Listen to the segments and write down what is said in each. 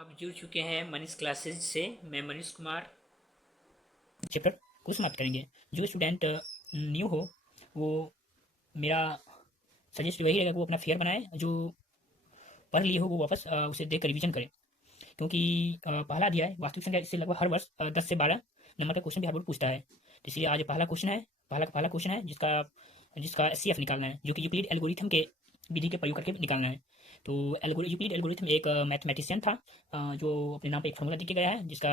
आप जुड़ चुके हैं मनीष क्लासेज से। मैं मनीष कुमार। चैप्टर को समाप्त करेंगे। जो स्टूडेंट न्यू हो वो मेरा सजेस्ट वही रहेगा कि वो अपना फेयर बनाए, जो पढ़ लिए हो वो वापस उसे देख कर रिविजन करे, क्योंकि पहला अध्याय वास्तविक संख्या इससे लगभग हर वर्ष 10 से 12 नंबर का क्वेश्चन भी हर बार पूछता है। तो इसलिए आज पहला क्वेश्चन है, पहला क्वेश्चन है जिसका जिसका एचसीएफ निकालना है, जो कि यूक्लिड एल्गोरिथम के विधि के प्रयोग करके निकालना है। तो यूक्लिड एल्गोरिथम एक मैथमेटिशियन था, जो अपने नाम पे एक फार्मूला दिख के गया है, जिसका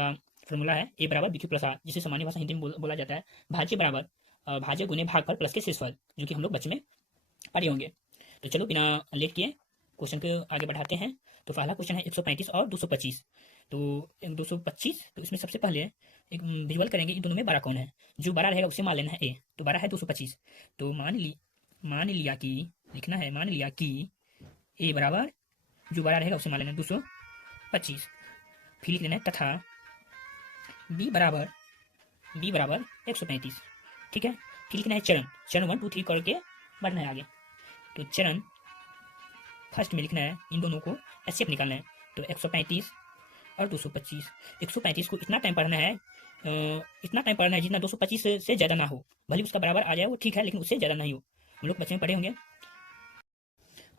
फार्मूला है ए बराबर बी क्यू प्लस आर, जिसे सामान्य भाषा हिंदी में बोला जाता है भाज्य बराबर भाज्य गुने भाग पर प्लस के शेषफल, जो कि हम लोग बच्चे में पढ़े होंगे। तो चलो बिना लेट किए क्वेश्चन को आगे बढ़ाते हैं। तो पहला क्वेश्चन है 135 और 225। तो 225, तो इसमें सबसे पहले एक विजुअल करेंगे इन दोनों में बड़ा कौन है। जो बड़ा रहेगा उसे मान लेना है ए, तो बड़ा है 225। तो मान लिया कि लिखना है, मान लिया कि ए बराबर जो बड़ा रहेगा उसे मान लेना 225। फिर लिख लेना है तथा बी बराबर 135। ठीक है। फिर लिखना है चरण, चरण 1 2 3 करके बढ़ना है आगे। तो चरण फर्स्ट में लिखना है, इन दोनों को एचसीएफ निकालना है। तो 135 और 225। 135 को इतना टाइम पढ़ना है, जितना 225 से ज़्यादा ना हो। भले उसका बराबर आ जाए वो ठीक है, लेकिन उससे ज़्यादा नहीं हो। हम लोग बच्चे में पढ़े होंगे।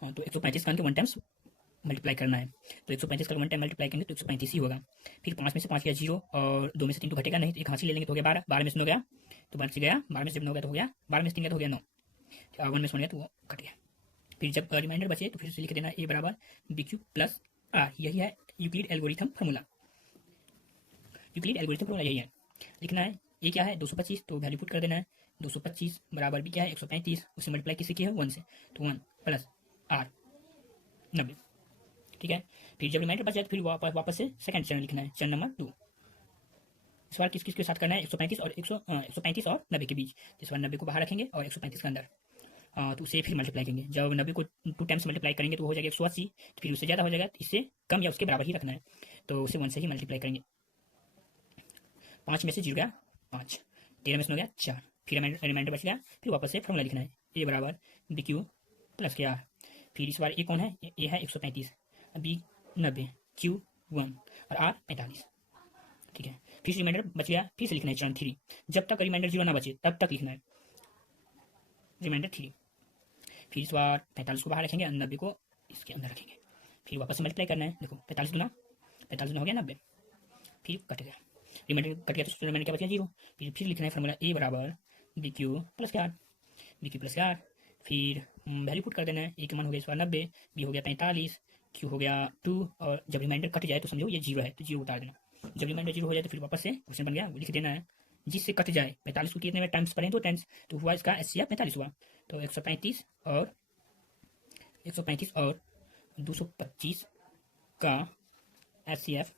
हाँ, तो 135 का वन टाइम्स मल्टीप्लाई करना है। तो 135 का वन टाइम मल्टीप्लाई करेंगे तो 135 ही होगा। फिर 5 में से 5 गया 0, और 2 में से 3 तो घटेगा नहीं, तो एक हाथ से ले लेंगे तो हो गया 12। 12 में से 9 गया तो बच गया, 12 में से 9 गया तो हो गया, 12 में से 3 गया तो हो गया 9, 1 में से 1 गया तो वो कट गया। फिर जब रिमाइंडर बचे तो फिर से लिख देना ए बराबर बी क्यू प्लस आर। यही है Euclid algorithm formula. Euclid algorithm formula यही है। लिखना है ए क्या है 225, तो वैल्यू पुट कर देना है 225 बराबर बी क्या है 135, उसे मल्टीप्लाई किसी की है 1 से, तो 1 प्लस आर 90। ठीक है। फिर जब रिमाइंडर बच जाए तो फिर वापस से सेकंड चरण लिखना है, चरण नंबर 2। इस बार किस किस के साथ करना है, 135 और 135 और 90 के बीच। इस बार 90 को बाहर रखेंगे और 135 के अंदर, तो उसे फिर मल्टीप्लाई करेंगे। जब 90 को 2 टाइम्स मल्टीप्लाई करेंगे तो हो जाएगा 180। तो फिर उससे ज़्यादा हो जाएगा, इससे कम या उसके बराबर ही रखना है, तो उसे 1 से ही मल्टीप्लाई करेंगे। 5 में से 0 गया 5, 13 में से 9 गया 4, फिर रिमाइंडर बच गया। फिर वापस से फॉर्मूला लिखना है ए बराबर बी क्यू प्लस के आर। फिर इस बार ए कौन है, ए है 135, बी 90, क्यू 1 और आर 45। ठीक है। फिर रिमाइंडर बच गया, फिर से लिखना है चरण 3। जब तक रिमाइंडर 0 ना बचे तब तक लिखना है रिमाइंडर 3। फिर इस बार 45 को बाहर रखेंगे, 90 को इसके अंदर रखेंगे। फिर वापस से मल्टीप्लाई करना है। देखो 45 गुना हो गया 90, फिर कट गया, रिमाइंडर कट गया तो रिमाइंडर क्या बच गया 0। फिर लिखना है फॉर्मूला ए बराबर बी क्यू प्लस के आर, बी क्यू प्लस के आर। फिर वैल्यू पुट कर देना है, ए का मान हो गया इस बार 90, बी हो गया 45, क्यू हो गया 2, और जब रिमाइंडर कट जाए तो समझो ये 0 है तो 0 उतार देना। जब रिमाइंडर 0 हो जाए तो फिर वापस से क्वेश्चन बन गया, लिख देना है जिससे कट जाए। 45 को कितने में टाइम्स पढ़ें, 2 टाइम्स, तो हुआ इसका एचसीएफ 45 हुआ। तो 135 और 225 का एचसीएफ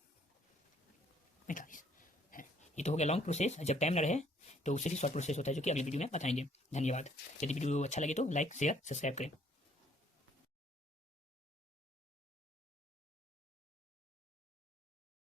45 है। ये तो हो गया लॉन्ग प्रोसेस। जब टाइम ना रहे तो उससे भी शॉर्ट प्रोसेस होता है, जो कि अगले वीडियो में बताएंगे। धन्यवाद। यदि वीडियो अच्छा लगे तो लाइक शेयर सब्सक्राइब करें।